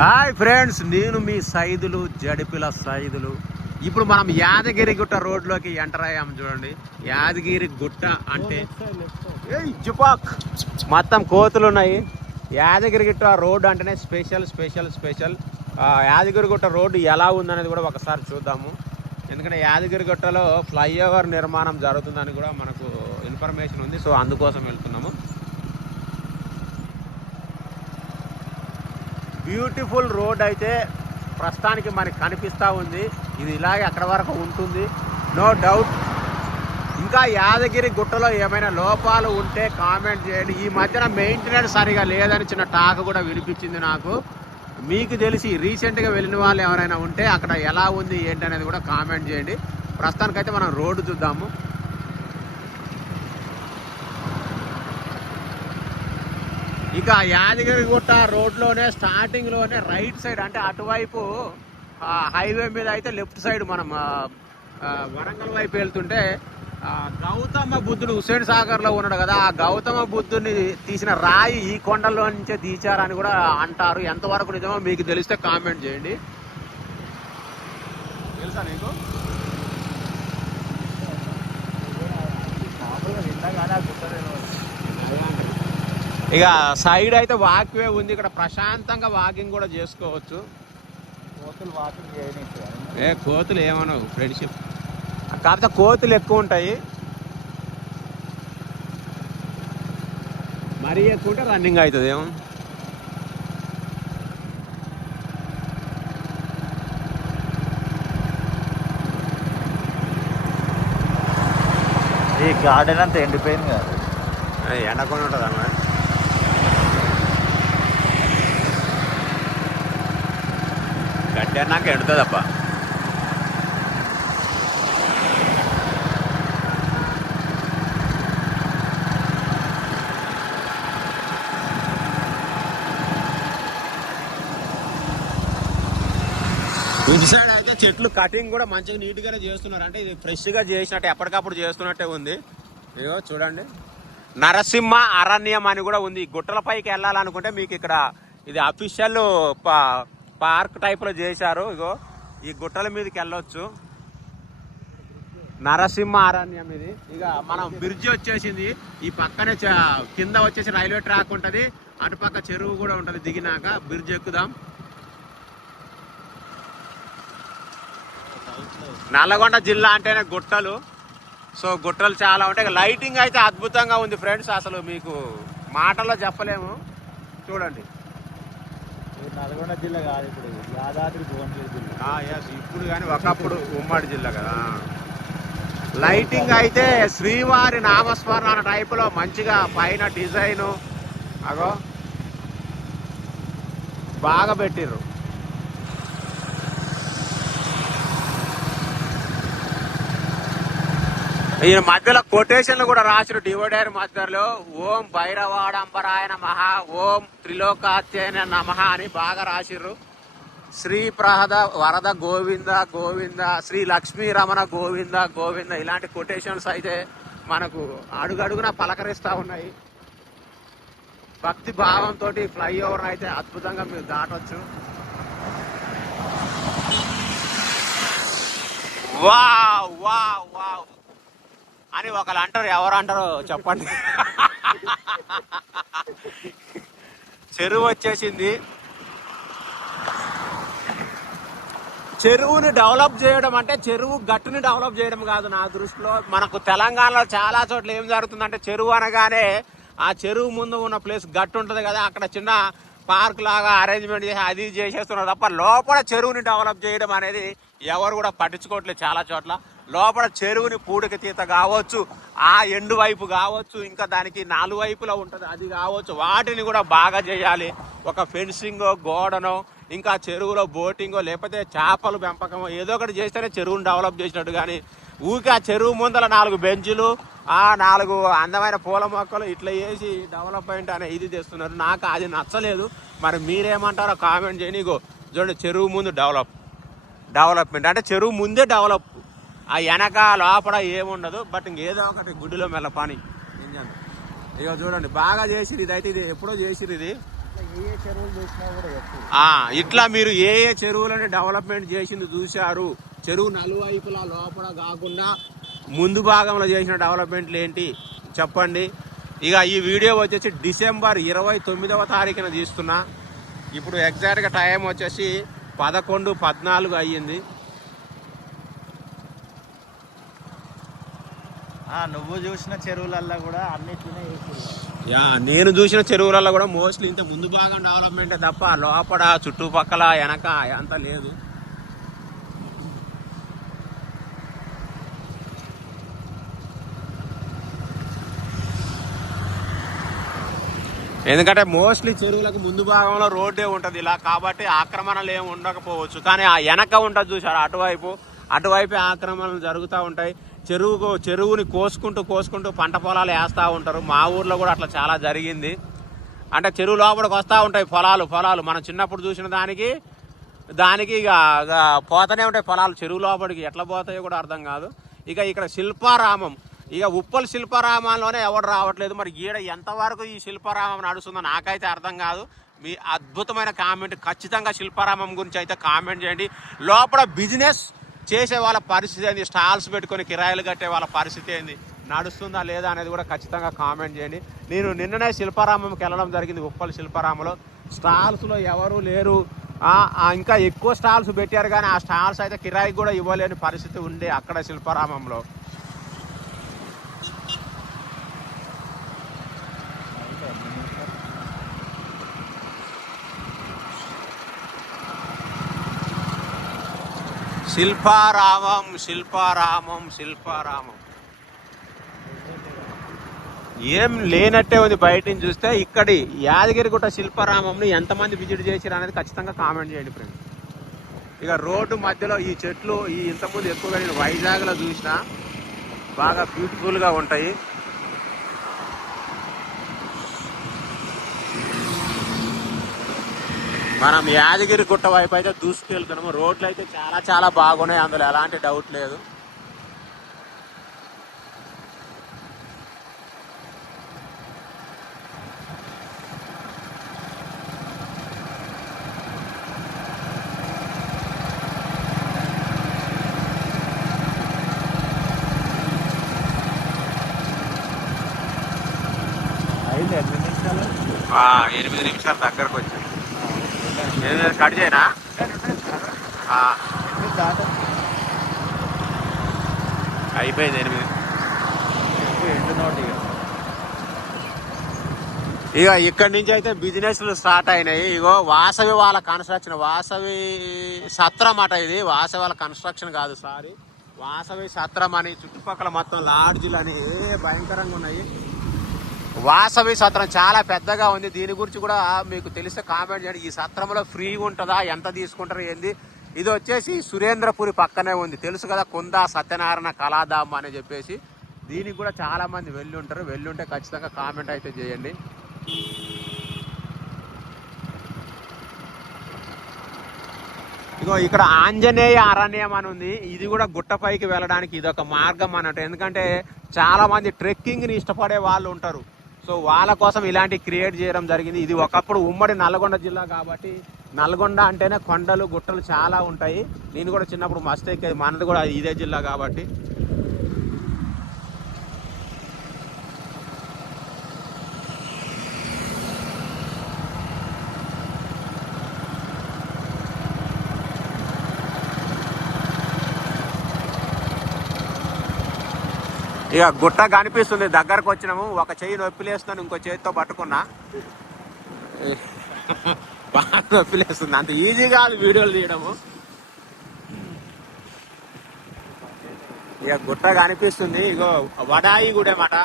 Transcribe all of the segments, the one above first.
Hi friends, నేను మీ సైదులు జడిపిల సైదులు. ఇప్పుడు మనం యాదగిరి గుట్ట రోడ్లోకి ఎంటర్ అయ్యాము. చూడండి, యాదగిరి గుట్ట అంటే జుపాక్ మొత్తం కోతులు ఉన్నాయి. యాదగిరి గుట్ట రోడ్ అంటేనే special special special. Yadagiri Gutta road ఎలా ఉందనేది కూడా ఒకసారి చూద్దాము. ఎందుకంటే యాదగిరి గుట్టలో ఫ్లైఓవర్ నిర్మాణం జరుగుతుందని కూడా మనకు ఇన్ఫర్మేషన్ ఉంది. సో అందుకోసం వెళ్తున్నాము. బ్యూటిఫుల్ రోడ్ అయితే ప్రస్తుతానికి మనకి కనిపిస్తూ ఉంది. ఇది ఇలాగే అక్కడ వరకు ఉంటుంది, నో డౌట్. ఇంకా యాదగిరి గుట్టలో ఏమైనా లోపాలు ఉంటే కామెంట్ చేయండి. ఈ మధ్యన మెయింటెనెన్స్ సరిగా లేదని చిన్న టాక్ కూడా వినిపించింది నాకు. మీకు తెలిసి రీసెంట్గా వెళ్ళిన వాళ్ళు ఎవరైనా ఉంటే అక్కడ ఎలా ఉంది ఏంటి అనేది కూడా కామెంట్ చేయండి. ప్రస్తుతానికైతే మనం రోడ్డు చూద్దాము. ఇక యాదగిరిగుట్ట రోడ్లోనే స్టార్టింగ్లోనే రైట్ సైడ్ అంటే అటువైపు హైవే మీద అయితే లెఫ్ట్ సైడ్ మనం వరంగల్ వైపు వెళ్తుంటే గౌతమ బుద్ధుడు హుస్సేన్ సాగర్లో ఉన్నాడు కదా, ఆ గౌతమ బుద్ధుడిని తీసిన రాయి ఈ కొండల్లో నుంచే తీశారని కూడా అంటారు. ఎంతవరకు నిజమో మీకు తెలిస్తే కామెంట్ చేయండి. తెలుసా నీకు? ఇక సైడ్ అయితే వాక్వే ఉంది. ఇక్కడ ప్రశాంతంగా వాకింగ్ కూడా చేసుకోవచ్చు. కోతులు వాకింగ్ చేయడానికి కోతులు ఏమనవు ఫ్రెండ్షిప్, కాకపోతే కోతులు ఎక్కువ ఉంటాయి. మరీ ఎక్కువ ఉంటే రన్నింగ్ అవుతుంది ఏమో. ఈ గార్డెన్ అంతా ఎండిపోయింది కదా, ఎండకొని ఉంటుంది అన్నమాట. గడ్డి అన్నాక ఎండుతుందప్ప. ఇటు సైడ్ అయితే చెట్లు కటింగ్ కూడా మంచిగా నీట్గానే చేస్తున్నారు. అంటే ఇది ఫ్రెష్గా చేసినట్టు ఎప్పటికప్పుడు చేస్తున్నట్టే ఉంది. ఇగో చూడండి, నరసింహ అరణ్యం అని కూడా ఉంది. గుట్టల పైకి వెళ్ళాలనుకుంటే మీకు ఇక్కడ ఇది అఫీషియల్ పార్క్ టైప్లో చేశారు. ఇగో ఈ గుట్టల మీదకి వెళ్ళొచ్చు. నరసింహ అరణ్యం ఇది. ఇక మనం బ్రిడ్జి వచ్చేసింది. ఈ పక్కనే కింద వచ్చేసి రైల్వే ట్రాక్ ఉంటుంది, అటుపక్క చెరువు కూడా ఉంటుంది. దిగినాక బ్రిడ్జ్ ఎక్కుదాం. నల్లగొండ జిల్లా అంటేనే గుట్టలు. సో గుట్టలు చాలా ఉంటాయి. లైటింగ్ అయితే అద్భుతంగా ఉంది ఫ్రెండ్స్, అసలు మీకు మాటల్లో చెప్పలేము. చూడండి, నల్గొండ జిల్లా కాదు, ఇప్పుడు యాదాద్రి భువనగిరి జిల్లా. ఇప్పుడు కానీ ఒకప్పుడు ఉమ్మడి జిల్లా కదా. లైటింగ్ అయితే శ్రీవారి నామస్మరణ టైపులో మంచిగా పైన డిజైను అగో బాగా పెట్టిర్రు. ఈయన మధ్యలో కొటేషన్లు కూడా రాసిన డివైడర్ మధ్యలో ఓం భైరవాడంబరాయ నమః, ఓం త్రిలోకాత్యయ నమః అని బాగా రాసిర్రు. శ్రీ ప్రహద వరద గోవింద గోవింద, శ్రీ లక్ష్మీ రమణ గోవింద గోవింద, ఇలాంటి కొటేషన్స్ అయితే మనకు అడుగడుగున పలకరిస్తూ ఉన్నాయి. భక్తి భావంతో ఫ్లైఓవర్ అయితే అద్భుతంగా మీరు దాటొచ్చు. వావ్ వావ్ వావ్ అని ఒకళ్ళు అంటారు. ఎవరు అంటారో చెప్పండి. చెరువు వచ్చేసింది. చెరువుని డెవలప్ చేయడం అంటే చెరువు గట్టుని డెవలప్ చేయడం కాదు నా దృష్టిలో. మనకు తెలంగాణలో చాలా చోట్ల ఏం జరుగుతుందంటే చెరువు అనగానే ఆ చెరువు ముందు ఉన్న ప్లేస్ గట్టు ఉంటుంది కదా, అక్కడ చిన్న పార్క్ లాగా అరేంజ్మెంట్ చేసి అది చేసేస్తున్నారు తప్ప లోపల చెరువుని డెవలప్ చేయడం అనేది ఎవరు కూడా పట్టించుకోవట్లేదు. చాలా చోట్ల లోపల చెరువుని పూడిక తీత కావచ్చు, ఆ ఎండు వైపు కావచ్చు, ఇంకా దానికి 4 వైపులా ఉంటుంది అది కావచ్చు, వాటిని కూడా బాగా చేయాలి. ఒక ఫెన్సింగో గోడనో ఇంకా చెరువులో బోటింగో లేకపోతే చేపలు పెంపకమో ఏదో ఒకటి చేస్తేనే చెరువుని డెవలప్ చేసినట్టు. కానీ ఊరికే ఆ చెరువు ముందల 4 బెంచులు, 4 అందమైన పూల మొక్కలు ఇట్లా వేసి డెవలప్మెంట్ అనే ఇది తెస్తున్నారు. నాకు అది నచ్చలేదు. మరి మీరేమంటారో కామెంట్ చేయండి. ఇగో చూడండి, చెరువు ముందు డెవలప్మెంట్ అంటే చెరువు ముందే డెవలప్, ఆ వెనక లోపల ఏముండదు. బట్ ఇంకేదో ఒకటి గుడ్డిలో మెల్ల పని. ఇక చూడండి బాగా చేసిరు. ఇది అయితే ఇది ఎప్పుడో చేసిరు. ఇది ఏ చెరువులు చూసినా కూడా ఎక్కువ. ఇట్లా మీరు ఏ ఏ చెరువులని డెవలప్మెంట్ చేసింది చూశారు, చెరువు నలువైపులా లోపల కాకుండా ముందు భాగంలో చేసిన డెవలప్మెంట్లు ఏంటి చెప్పండి. ఇక ఈ వీడియో వచ్చేసి డిసెంబర్ 29వ తారీఖున తీస్తున్నా. ఇప్పుడు ఎగ్జాక్ట్గా టైం వచ్చేసి 11:14 అయ్యింది. నువ్వు చూసిన చెరువులల్లో కూడా అన్నిట్లోనే నేను చూసిన చెరువులలో కూడా మోస్ట్లీ ఇంత ముందు భాగం డెవలప్మెంటే తప్ప లోపల చుట్టుపక్కల వెనక అంత లేదు. ఎందుకంటే మోస్ట్లీ చెరువులకు ముందు భాగంలో రోడ్డే ఉంటుంది ఇలా, కాబట్టి ఆక్రమణలు ఏమి ఉండకపోవచ్చు. కానీ ఆ వెనక ఉంటుంది చూసారు, అటువైపు ఆక్రమణలు జరుగుతూ ఉంటాయి. చెరువుని కోసుకుంటూ పంట పొలాలు వేస్తూ ఉంటారు. మా ఊర్లో కూడా అట్లా చాలా జరిగింది. అంటే చెరువు లోపలికి వస్తూ ఉంటాయి పొలాలు మనం చిన్నప్పుడు చూసిన దానికి ఇక పోతూనే ఉంటాయి పొలాలు. చెరువు లోపలికి ఎట్లా పోతాయో కూడా అర్థం కాదు. ఇక ఇక్కడ శిల్పారామం, ఇక ఉప్పల్ శిల్పారామంలోనే ఎవరు రావట్లేదు. మరి ఈడ ఎంతవరకు ఈ శిల్పారామం నడుస్తుందో నాకైతే అర్థం కాదు. మీ అద్భుతమైన కామెంట్ ఖచ్చితంగా శిల్పారామం గురించి అయితే కామెంట్ చేయండి. లోపల బిజినెస్ చేసే వాళ్ళ పరిస్థితి ఏంది, స్టాల్స్ పెట్టుకొని కిరాయిలు కట్టే వాళ్ళ పరిస్థితి ఏంది, నడుస్తుందా లేదా అనేది కూడా ఖచ్చితంగా కామెంట్ చేయండి. నేను నిన్ననే శిల్పారామంకి వెళ్ళడం జరిగింది. ఉప్పల్ శిల్పారామంలో స్టాల్స్లో ఎవరు లేరు. ఇంకా ఎక్కువ స్టాల్స్ పెట్టారు కానీ ఆ స్టాల్స్ అయితే కిరాయికి కూడా ఇవ్వలేని పరిస్థితి ఉంది అక్కడ శిల్పారామంలో. శిల్పారామం ఏం లేనట్టే ఉంది బయట నుంచి చూస్తే. ఇక్కడి యాదగిరిగుట్ట శిల్పారామంని ఎంతమంది విజిట్ చేశారు అనేది ఖచ్చితంగా కామెంట్ చేయండి ఫ్రెండ్స్. ఇక రోడ్డు మధ్యలో ఈ చెట్లు ఇంతకుముందు ఎక్కువగా నేను వైజాగ్లో చూసిన, బాగా బ్యూటిఫుల్గా ఉంటాయి. మనం యాదగిరి గుట్ట వైపు అయితే దూసుకెళ్తున్నాము. రోడ్లు అయితే చాలా బాగున్నాయి, అందులో ఎలాంటి డౌట్ లేదు. అయింది 8 నిమిషాలు దగ్గరకు వచ్చాయి. కట్ చేయనా? అయిపోయింది 8. ఇక ఇక్కడి నుంచి అయితే బిజినెస్లు స్టార్ట్ అయినాయి. ఇగో వాసవి వాళ్ళ కన్స్ట్రక్షన్, వాసవి సత్రం అట. ఇది వాసవి వాళ్ళ కన్స్ట్రక్షన్ కాదు, సారీ, వాసవి సత్రం అని. చుట్టుపక్కల మొత్తం లాడ్జీలు అని భయంకరంగా ఉన్నాయి. వాసవి సత్రం చాలా పెద్దగా ఉంది. దీని గురించి కూడా మీకు తెలిస్తే కామెంట్ చేయండి. ఈ సత్రంలో ఫ్రీ ఉంటుందా, ఎంత తీసుకుంటారు ఏంది? ఇది వచ్చేసి సురేంద్రపురి పక్కనే ఉంది, తెలుసు కదా, కుందా సత్యనారాయణ కళాధామ అని చెప్పేసి. దీనికి కూడా చాలా మంది వెళ్ళుంటే ఖచ్చితంగా కామెంట్ అయితే చేయండి. ఇగో ఇక్కడ ఆంజనేయ అరణ్యం అని ఉంది. ఇది కూడా గుట్టపైకి వెళ్ళడానికి ఇది ఒక మార్గం అన్నట్టు. ఎందుకంటే చాలా మంది ట్రెక్కింగ్ని ఇష్టపడే వాళ్ళు ఉంటారు. సో వాళ్ళ కోసం ఇలాంటి క్రియేట్ చేయడం జరిగింది. ఇది ఒకప్పుడు ఉమ్మడి నల్గొండ జిల్లా కాబట్టి నల్గొండ అంటేనే కొండలు గుట్టలు చాలా ఉంటాయి. నేను కూడా చిన్నప్పుడు మస్తు ఎక్కేది, మనది కూడా ఇదే జిల్లా కాబట్టి. ఇక గుట్ట కనిపిస్తుంది, దగ్గరకు వచ్చినాము. ఒక చెయ్యి నొప్పిలేస్తున్నాను, ఇంకో చేతితో పట్టుకున్నా. బాగా నొప్పిలేస్తుంది, అంత ఈజీ కాదు వీడియోలు తీయడము. ఇక గుట్ట కనిపిస్తుంది. ఇగో వడాయి గుడేమాట.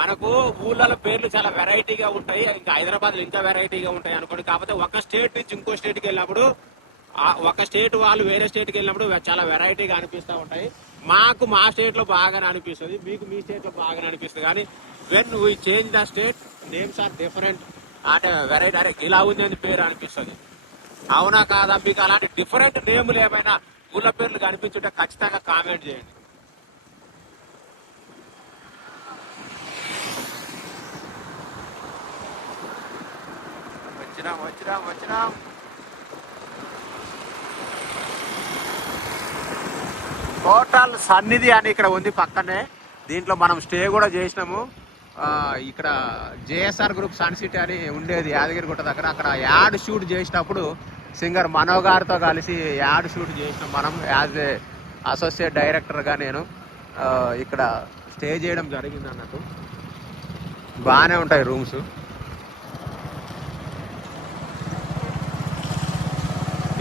మనకు ఊళ్ళలో పేర్లు చాలా వెరైటీగా ఉంటాయి, ఇంకా హైదరాబాద్లో ఇంకా వెరైటీగా ఉంటాయి అనుకోండి. కాకపోతే ఒక స్టేట్ నుంచి ఇంకో స్టేట్కి వెళ్ళినప్పుడు, ఒక స్టేట్ వాళ్ళు వేరే స్టేట్కి వెళ్ళినప్పుడు చాలా వెరైటీగా అనిపిస్తూ ఉంటాయి. మాకు మా స్టేట్లో బాగానే అనిపిస్తుంది, మీకు మీ స్టేట్లో బాగానే అనిపిస్తుంది. కానీ when we change the state names are different. అంటే వెరైటీ, అరే ఇలా ఉంది అని పేరు అనిపిస్తుంది. అవునా కాదా? మీకు అలాంటి డిఫరెంట్ నేములు ఏమైనా ఊళ్ళ పేర్లు కనిపించుంటే ఖచ్చితంగా కామెంట్ చేయండి. వచ్చినాం. హోటల్ సన్నిధి అని ఇక్కడ ఉంది పక్కనే. దీంట్లో మనం స్టే కూడా చేసినాము. ఇక్కడ జేఎస్ఆర్ గ్రూప్ సన్ సిటీ అని ఉండేది యాదగిరిగుట్ట దగ్గర. అక్కడ యాడ్ షూట్ చేసినప్పుడు సింగర్ మనో గారితో కలిసి యాడ్ షూట్ చేసినాం మనం. యాజ్ ఏ అసోసియేట్ డైరెక్టర్గా నేను ఇక్కడ స్టే చేయడం జరిగింది అన్నట్టు. బాగానే ఉంటాయి రూమ్స్.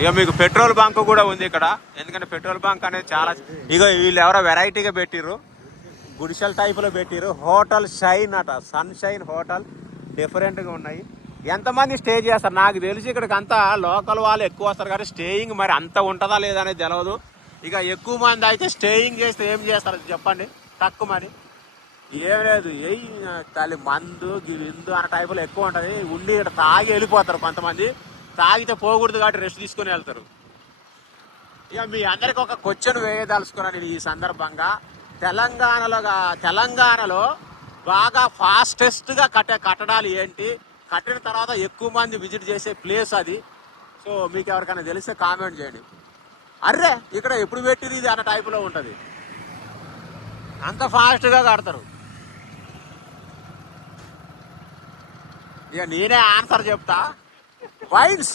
ఇక మీకు పెట్రోల్ బంక్ కూడా ఉంది ఇక్కడ. ఎందుకంటే పెట్రోల్ బంక్ అనేది చాలా ఇక వీళ్ళు ఎవరో వెరైటీగా పెట్టిర్రు, గుడిసెల్ టైప్లో పెట్టిర్రు. హోటల్ షైన్ అట, సన్ షైన్ హోటల్. డిఫరెంట్గా ఉన్నాయి. ఎంతమంది స్టే చేస్తారు నాకు తెలిసి ఇక్కడికి అంతా లోకల్ వాళ్ళు ఎక్కువ వస్తారు కానీ స్టేయింగ్ మరి అంత ఉంటుందా లేదా అనేది తెలియదు. ఇక ఎక్కువ మంది అయితే స్టేయింగ్ చేస్తే ఏం చేస్తారు చెప్పండి? తక్కువ మరి ఏం లేదు, తల్లి మందు విందు అన్న టైపులో ఎక్కువ ఉంటుంది. ఉండి ఇక్కడ తాగి వెళ్ళిపోతారు కొంతమంది. తాగితే పోకూడదు కాబట్టి రెస్ట్ తీసుకుని వెళ్తారు. ఇక మీ అందరికి ఒక క్వశ్చన్ వేయదలుచుకున్నాను నేను ఈ సందర్భంగా. తెలంగాణలో బాగా ఫాస్టెస్ట్గా కట్టే కట్టడాలు ఏంటి, కట్టిన తర్వాత ఎక్కువ మంది విజిట్ చేసే ప్లేస్ అది. సో మీకు ఎవరికైనా తెలిస్తే కామెంట్ చేయండి. అర్రే ఇక్కడ ఎప్పుడు పెట్టింది ఇది అన్న టైపులో ఉంటుంది. అంత ఫాస్ట్గా కడతారు. ఇక నేనే ఆన్సర్ చెప్తా. వైన్స్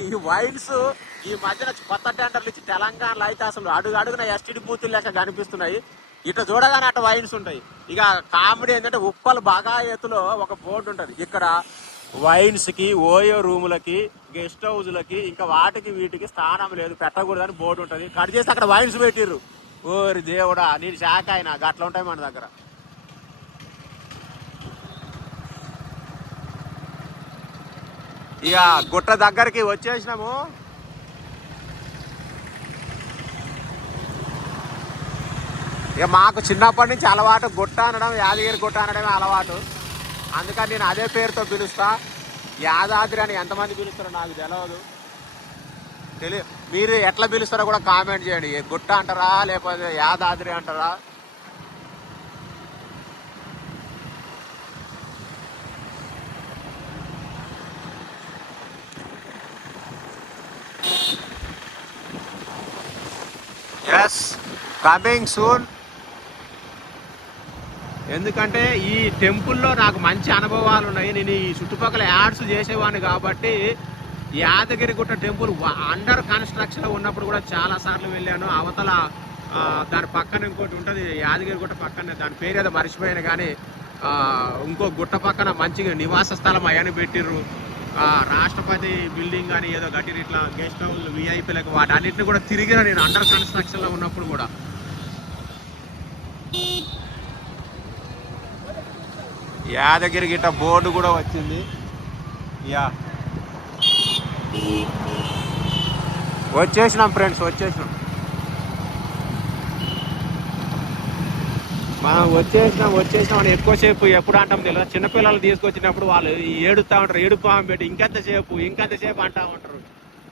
ఈ వైన్స్ ఈ మధ్యన కొత్త టెండర్లు ఇచ్చి తెలంగాణలో అయితే అసలు అడుగున ఎస్టీడీ బూతులు లెక్క కనిపిస్తున్నాయి. ఇట్లా చూడగానే అట్లా వైన్స్ ఉంటాయి. ఇక కామెడీ ఏంటంటే ఉప్పల్ బాగా ఎత్తులో ఒక బోర్డు ఉంటుంది. ఇక్కడ వైన్స్కి, ఓయో రూములకి, గెస్ట్ హౌస్లకి, ఇంకా వాటికి వీటికి స్థానం లేదు, పెట్టకూడదని బోర్డు ఉంటుంది. కట్ చేసి అక్కడ వైన్స్ పెట్టిర్రు. ఓరి దేవుడా, నేను షాక్ అయినా. అట్లా ఉంటాయి మన దగ్గర. ఇక గుట్ట దగ్గరికి వచ్చేసినాము. ఇక మాకు చిన్నప్పటి నుంచి అలవాటు గుట్ట అనడం, యాదగిరి గుట్ట అనడమే అలవాటు. అందుకని నేను అదే పేరుతో పిలుస్తా. యాదాద్రి అని ఎంతమంది పిలుస్తారో నాకు తెలియదు. మీరు ఎట్లా పిలుస్తారో కూడా కామెంట్ చేయండి. గుట్ట అంటారా లేకపోతే యాదాద్రి అంటారా? Yes, coming soon. ఎందుకంటే ఈ టెంపుల్లో నాకు మంచి అనుభవాలు ఉన్నాయి. నేను ఈ చుట్టుపక్కల యాడ్స్ చేసేవాడిని కాబట్టి యాదగిరిగుట్ట టెంపుల్ అండర్ కన్స్ట్రక్షన్ ఉన్నప్పుడు కూడా చాలా సార్లు వెళ్ళాను. అవతల దాని పక్కన ఇంకోటి ఉంటుంది యాదగిరిగుట్ట పక్కనే, దాని పేరు ఏదో మర్చిపోయాను కానీ ఇంకో గుట్ట పక్కన మంచిగా నివాస స్థలం అవన్నీ పెట్టిర్రు. రాష్ట్రపతి బిల్డింగ్ అని ఏదో కట్టిరు. ఇట్లా గెస్ట్ హౌస్ విఐపీలకు వాటి అన్నింటినీ కూడా తిరిగిన నేను అండర్ కన్స్ట్రక్షన్లో ఉన్నప్పుడు కూడా. యాదగిరి గిట్ట బోర్డు కూడా వచ్చింది. యా, వచ్చేసినాం ఫ్రెండ్స్, వచ్చేసినాం. మనం వచ్చేసినాం అని ఎక్కువసేపు ఎప్పుడు అంటాం తెలియదు. చిన్నపిల్లలు తీసుకొచ్చినప్పుడు వాళ్ళు ఏడుస్తూ ఉంటారు, ఏడుపాము పెట్టి ఇంకెంతసేపు అంటా ఉంటారు.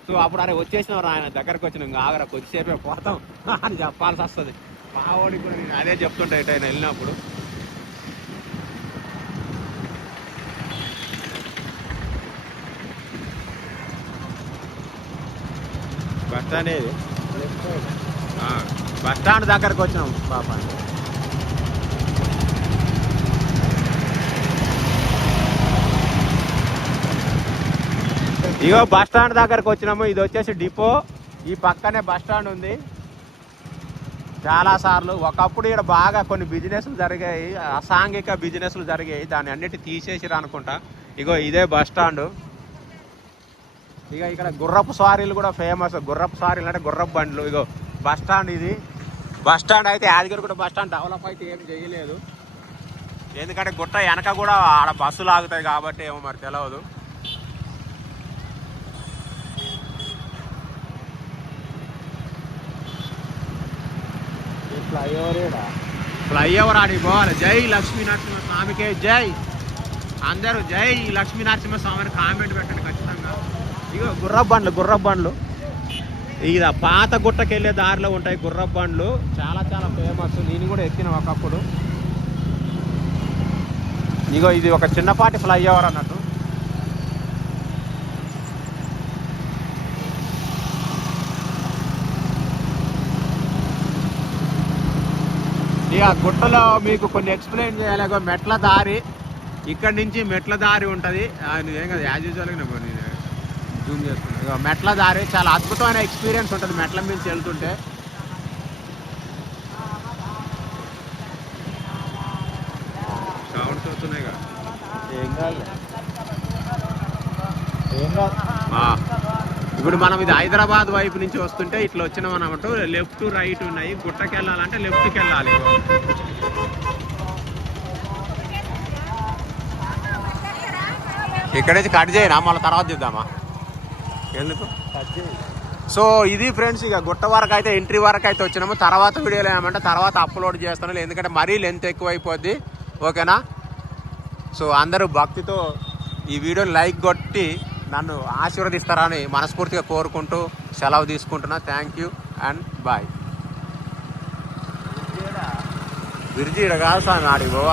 సో అప్పుడు అరే వచ్చేసినాం ఆయన దగ్గరకు వచ్చినాం, ఇంకా ఆగరా కొద్దిసేపే పోతాం అని చెప్పాల్సి వస్తుంది. మావాడికి కూడా నేను అదే చెప్తుంటా ఎటైనా వెళ్ళినప్పుడు. బస్ స్టాండ్ ఏది? బస్ స్టాండ్ దగ్గరకు వచ్చినాం పాప. ఇగో బస్ స్టాండ్ దగ్గరకు వచ్చినాము. ఇది వచ్చేసి డిపో. ఈ పక్కనే బస్ స్టాండ్ ఉంది. చాలా సార్లు ఒకప్పుడు ఇక్కడ బాగా కొన్ని బిజినెస్లు జరిగాయి, అసాంఘిక బిజినెస్లు జరిగాయి. దాన్ని అన్నిటి తీసేసిరు అనుకుంటా. ఇగో ఇదే బస్ స్టాండ్. ఇక ఇక్కడ గుర్రపు స్వారీలు కూడా ఫేమస్. గుర్రపు స్వారీలు అంటే గుర్రపు బండ్లు. ఇగో బస్ స్టాండ్ ఇది. బస్ స్టాండ్ అయితే యాదగిరిగుట్ట బస్ స్టాండ్ డెవలప్ అయితే ఏం చేయలేదు. ఎందుకంటే గుట్ట వెనక కూడా ఆడ బస్సులు ఆగుతాయి కాబట్టి ఏమో మరి తెలియదు. ఫ్లైఓవర్ ఆడికి పోవాలి. జై లక్ష్మీ నరసింహ స్వామికే జై. అందరూ జై లక్ష్మీ నరసింహ స్వామిని కామెంట్ పెట్టండి ఖచ్చితంగా. ఇగో గుర్రపు బండ్లు ఇది పాత గుట్టకి వెళ్ళే దారిలో ఉంటాయి గుర్రపు బండ్లు. చాలా చాలా ఫేమస్. నేను కూడా ఎక్కిన ఒకప్పుడు. ఇగో ఇది ఒక చిన్నపాటి ఫ్లైఓవర్ అన్నట్టు. ఇక గుట్టలో మీకు కొన్ని ఎక్స్ప్లెయిన్ చేయాలి. మెట్ల దారి, ఇక్కడ నుంచి మెట్ల దారి ఉంటుంది. ఏం కదా యాజ్ యూజువల్గా జూమ్ చేస్తుంది. మెట్ల దారి చాలా అద్భుతమైన ఎక్స్పీరియన్స్ ఉంటుంది మెట్ల మీద వెళ్తుంటే. సౌండ్స్ వస్తున్నాయి కదా, ఏం కాదు ఏం కాదు. ఇప్పుడు మనం ఇది హైదరాబాద్ వైపు నుంచి వస్తుంటే ఇట్లా వచ్చినాం అన్నమాట. లెఫ్ట్ రైట్ ఉన్నాయి. గుట్టకి వెళ్ళాలంటే లెఫ్ట్కి వెళ్ళాలి. ఇక్కడ నుంచి కట్ చేయనా, మళ్ళీ తర్వాత చూద్దామా ఎందుకు. సో ఇది ఫ్రెండ్స్, ఇక గుట్ట వరకు అయితే ఎంట్రీ వరకు అయితే వచ్చినాము. తర్వాత వీడియోలు ఏమంటే తర్వాత అప్లోడ్ చేస్తాను, ఎందుకంటే మరీ లెంత్ ఎక్కువ అయిపోద్ది. ఓకేనా? సో అందరూ భక్తితో ఈ వీడియోని లైక్ కొట్టి నన్ను ఆశీర్వదిస్తారని మనస్ఫూర్తిగా కోరుకుంటూ సెలవు తీసుకుంటున్నా. Thank you and bye. బిర్జీ కాదు సార్, ఆడికి పోవాలి.